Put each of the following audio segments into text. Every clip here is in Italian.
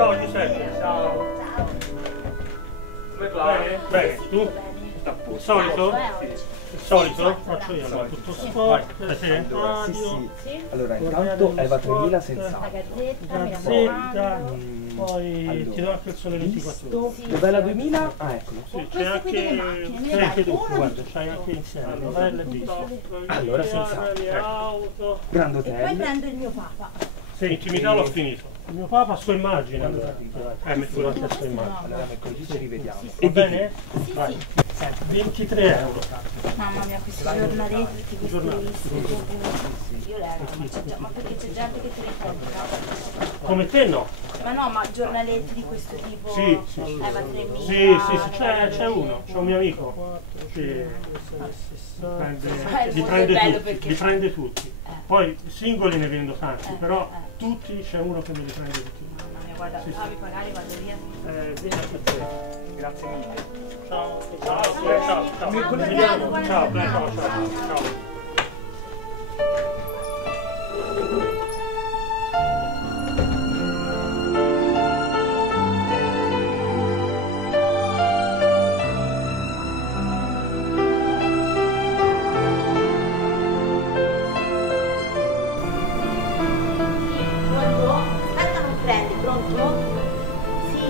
Ciao Giuseppe. Ciao. Come va? Bene, tu? Il solito? Il solito? Faccio io allora, tutto sport. Allora, sì. Allora, intanto Eva 3000 senza Gazzetta, poi allora, ti do anche il sole 24 ore. Novella 2000? Ah, eccolo. Sì, c'è anche tu, guarda, c'hai anche insieme, novelle e visto. Allora, senza auto. Grand E poi Hotel. prendo il mio papà. Sì, intimità l'ho finito. Il mio papà sua immagine allora. Metto anche la sua immagine. Allora, mercoledì ci rivediamo. Va bene? Sì, Vai. sì. 23 euro. Mamma mia, questi giornaletti, questi io leggo, ma perché c'è gente che te li compra? Come te no? Ma no, ma giornaletti di questo tipo? Sì, Eva 3000. sì, c'è uno, c'è un mio amico. Sì. Li prende tutti. Poi singoli ne vendo tanti, però tutti c'è uno che me li prende tutti. Mamma mia, guarda, fammi pagare, vado via. Vieni a te. Grazie mille. Ciao, ciao. Mi vediamo. Ciao. Pronto? Aspetta, non prendi, pronto? Sì,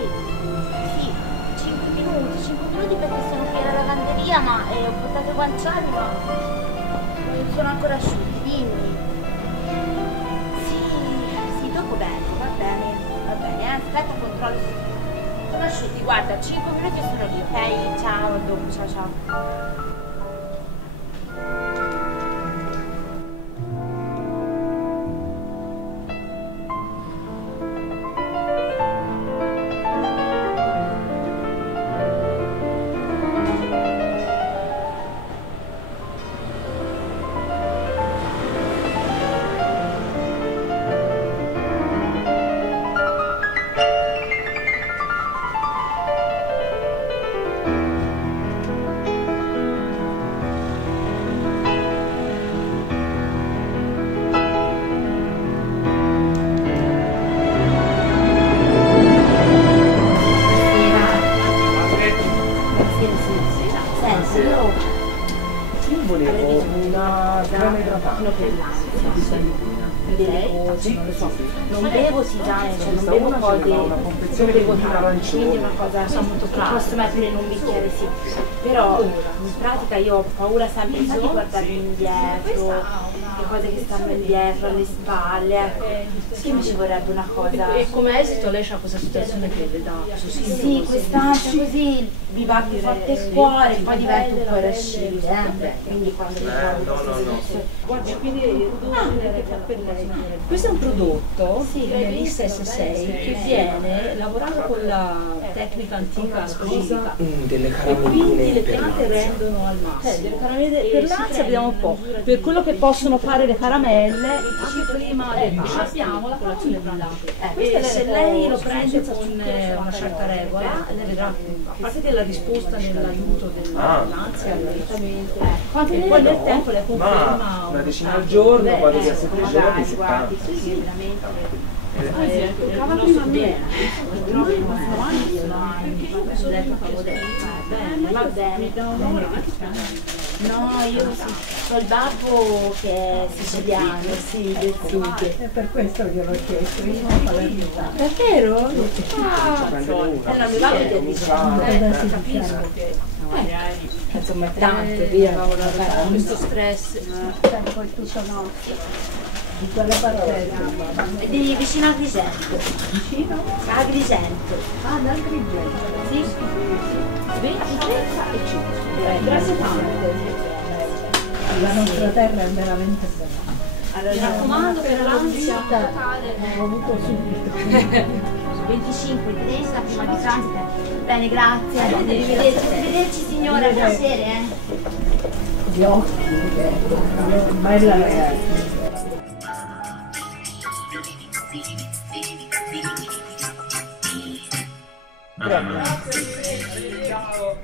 5 minuti perché sono qui alla lavanderia, ma ho portato i guanciali, ma non sono ancora asciutti, dimmi. Sì, dopo vengo, va bene, aspetta, controllo se sono asciutti, guarda, 5 minuti e sono lì, ok? Ciao, a dopo, ciao. Io volevo una crema idratante per l'ansia, non lo so, non bevo tisane, cioè non bevo cose, non bevo tanto, quindi è una cosa molto classica, posso mettere in un bicchiere sì, però in pratica io ho paura sempre di guardarmi indietro, le cose che stanno indietro, alle spalle, sì mi ci vorrebbe una cosa. E come esito lei c'ha questa situazione che le dà sussidio? Sì, quest'ansia così mi batte forte il cuore, poi divento un po' irascibile, quindi quando mi trovo queste situazioni. Guardi, quindi questo è un prodotto, Melissa S6, che viene lavorato con la tecnica antica specifica. delle E caramelline quindi le per piante l'ansia. rendono al massimo. Delle caramelle per l'ansia abbiamo un po'. Per quello che possono fare le caramelle, anche prima abbiamo la colazione brillante. E se lei lo prende con una certa regola, lei vedrà, a parte della risposta nell'aiuto dell'ansia, quanto poi nel tempo le conferma Una decina al giorno, vado via 7 giorni, 70. Sì, veramente. toccava prima a me. Va bene. No, io ho il babbo che è siciliano, sì, del sud. È per questo che l'ho chiesto, io non ho la vita. Davvero? Prendere una. No, mi va a Capisco che insomma è tanto, via. questo stress. Poi tutto no. Di quella parte Di vicino a Agrigento. vicino? A Agrigento. Ah, dal Grigento. Sì? 23 e 5. Grazie tante. La nostra terra è veramente bella. Allora, Mi raccomando per l'ansia totale. Ho avuto subito. 25 di destra, prima di transito. Bene, grazie. Arrivederci signora, piacere. Gli occhi, bella ragazza. Ciao.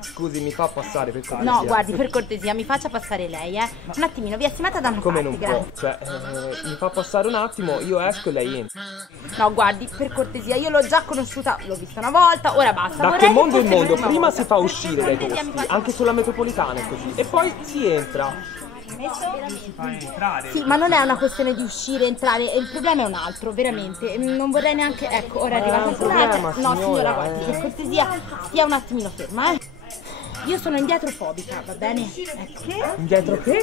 Scusi, mi fa passare per cortesia? No, guardi, per cortesia, mi faccia passare lei, Un attimino, vi è stimata da una Come parte, non grazie. può? Cioè, mi fa passare un attimo, io esco e lei entra. No, guardi, per cortesia, io l'ho già conosciuta, l'ho vista una volta, ora basta. Da vorrei che mondo in fosse mondo? l'ultima Prima volta. si fa uscire dai Per cortesia, mi posti, faccia- anche sulla metropolitana è così. E poi si entra. Si fa entrare. Sì, ma non è una questione di uscire, entrare, il problema è un altro, veramente. Non vorrei neanche. Ecco, ora è arrivata un problema, un'altra. No, signora, signora, guardi, per cortesia, stia un attimino ferma, Io sono indietrofobica, va bene? Ecco. Indietro che?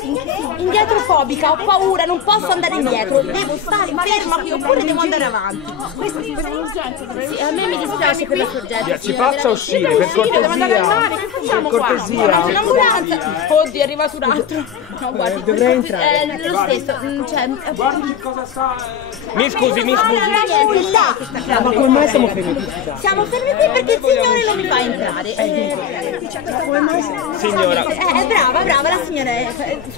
Indietrofobica, ho paura, non posso andare indietro, devo stare ferma qui oppure devo andare avanti. Questo sì, a me mi dispiace per la sorgente. Ci faccia uscire, per cortesia. Devo andare al mare, che facciamo Per qua? cortesia. Chiamate un'ambulanza. Oddio, è arrivato un altro. No, guardi, dovrei entrare. lo stesso, cioè. Guardi cosa sta. Mi scusi, mi No, scusi. non è niente, là che sta Ma come mai siamo fermi qui? Scusate. Siamo fermi qui perché il signore non mi fa entrare. Signora. Brava, la signora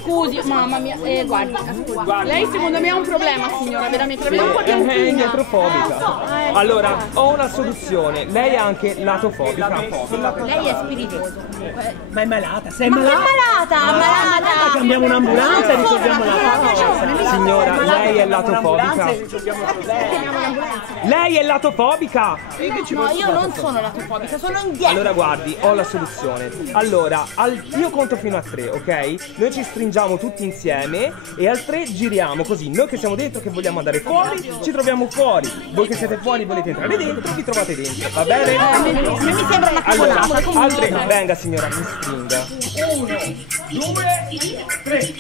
scusi, mamma mia, guardi, scusi. Lei secondo me ha un problema, signora, veramente. L'abbiamo un po' di È angina. indietrofobica. Allora, ho una soluzione. Lei è anche latofobica. Lei è spiritoso. Ma è malata, sei Ma che malata? malata? Chiamiamo un'ambulanza e risolviamo la cosa. Signora, lei è latofobica. Lei è latofobica. No, io non sono latofobica, sono indietro. Allora guardi, ho la soluzione. Allora, io conto fino a 3, ok? Noi ci stringiamo tutti insieme e al 3 giriamo così. Noi che siamo dentro che vogliamo andare fuori, ci troviamo fuori. Voi che siete fuori volete entrare dentro, vi trovate dentro. Va bene? A me mi sembra una Allora, cavolata. al 3, venga signora, mi stringa. 1, 2, 3.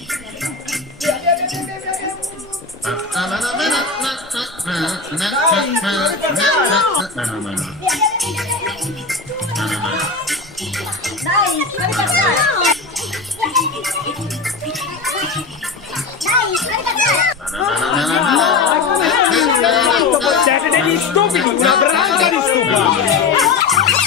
Siete degli stupidi, una branca di stupidi.